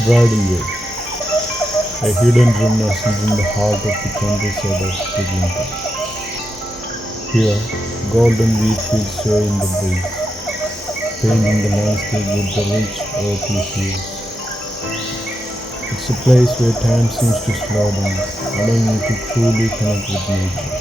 Bridleway, a hidden gem nestled in the heart of the countryside of Kidlington. Here, golden wheat fields sway in the breeze, painting the landscape with the rich earthly hues. It's a place where time seems to slow down, allowing you to truly connect with nature.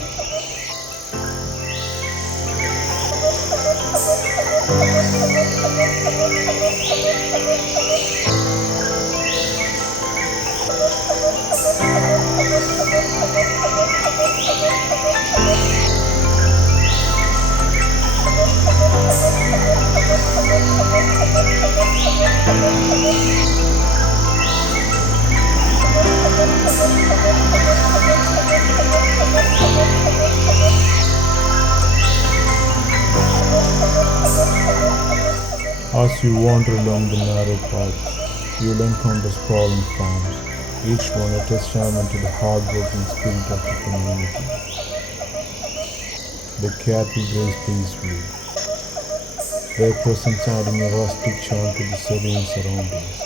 As you wander along the narrow paths, you'll encounter sprawling farms, each one a testament to the hard-working spirit of the community. The cattle graze peacefully, their presence adding a rustic charm to the serene surroundings.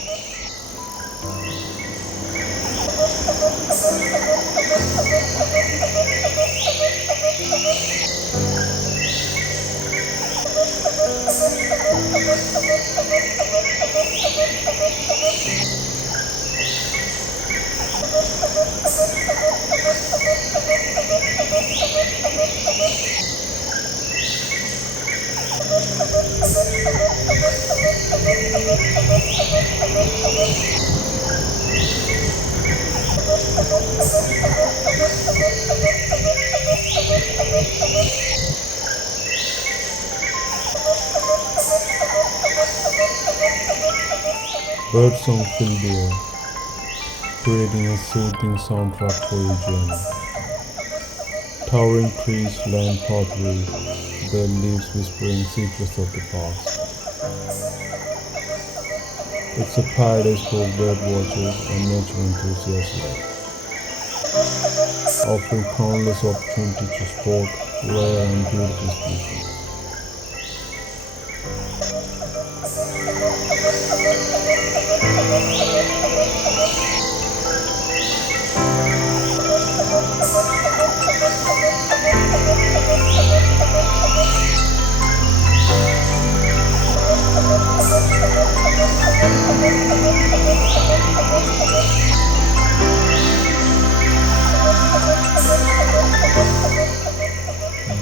Birdsong filled the air, creating a soothing soundtrack for your journey. Towering trees line pathways, their leaves whispering secrets of the past. It's a paradise for bird watchers and nature enthusiasts, offering countless opportunities to spot rare and beautiful species.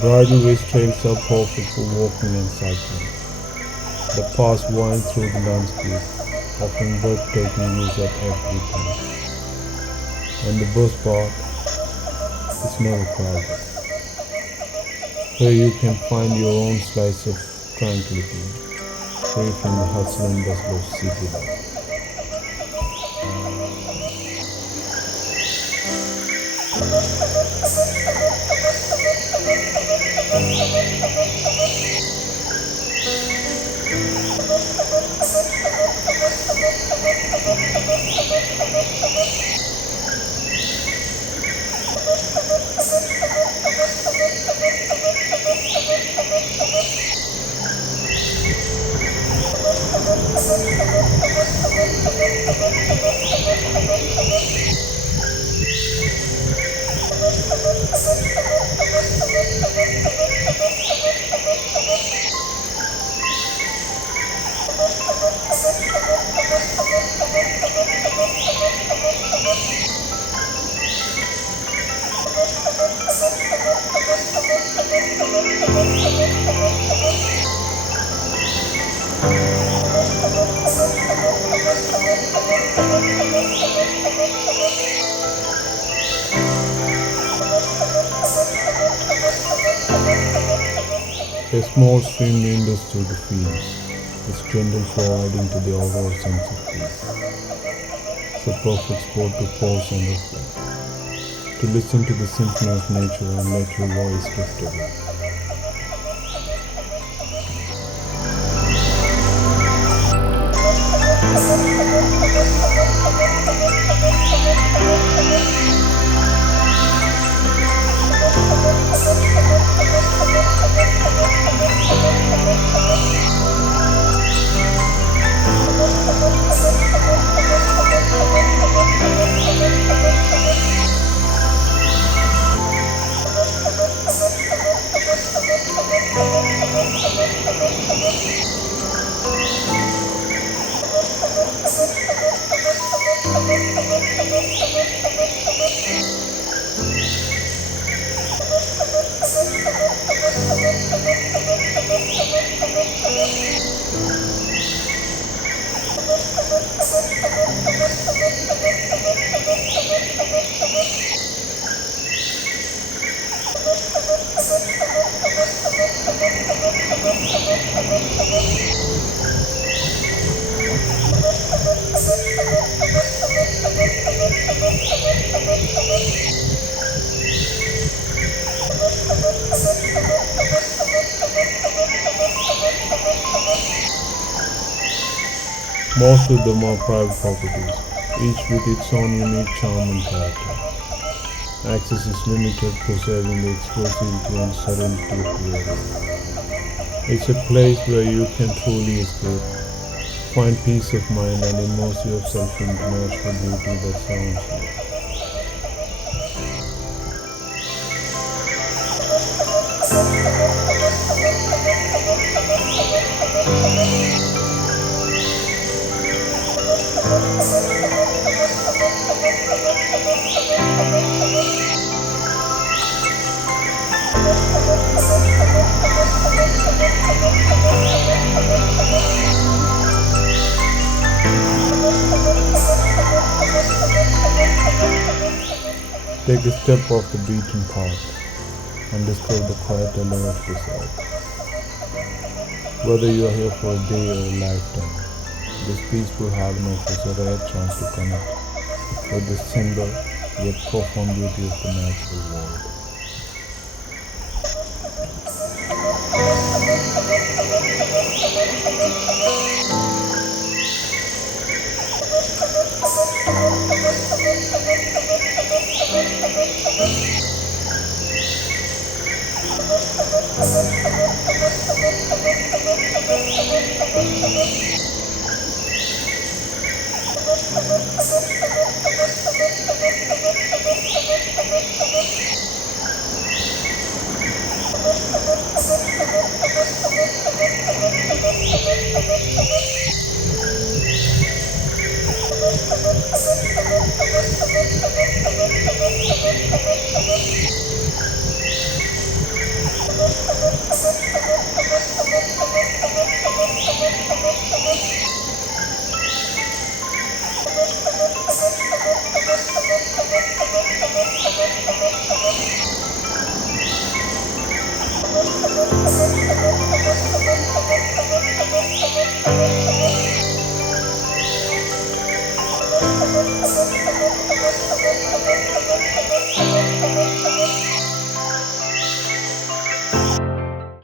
Bridleway trails are perfect for walking and cycling. The paths wind through the landscape, offering breathtaking views at every turn. And the best part is never crowded. Here you can find your own slice of tranquility, free from the hustle and bustle of city life. A small stream meanders through the fields, its gentle flow adding to the overall sense of peace. It's a perfect spot to pause and reflect, to listen to the symphony of nature and let your voice drift away. Most of them are private properties, each with its own unique charm and character. Access is limited, preserving the exclusivity and serenity of the area. It's a place where you can truly escape, find peace of mind, and immerse yourself in the natural beauty that surrounds you. Take a step off the beaten path and discover the quiet allure of this earth. Whether you are here for a day or a lifetime, this peaceful haven offers a rare chance to connect with the single yet profound beauty of the natural world.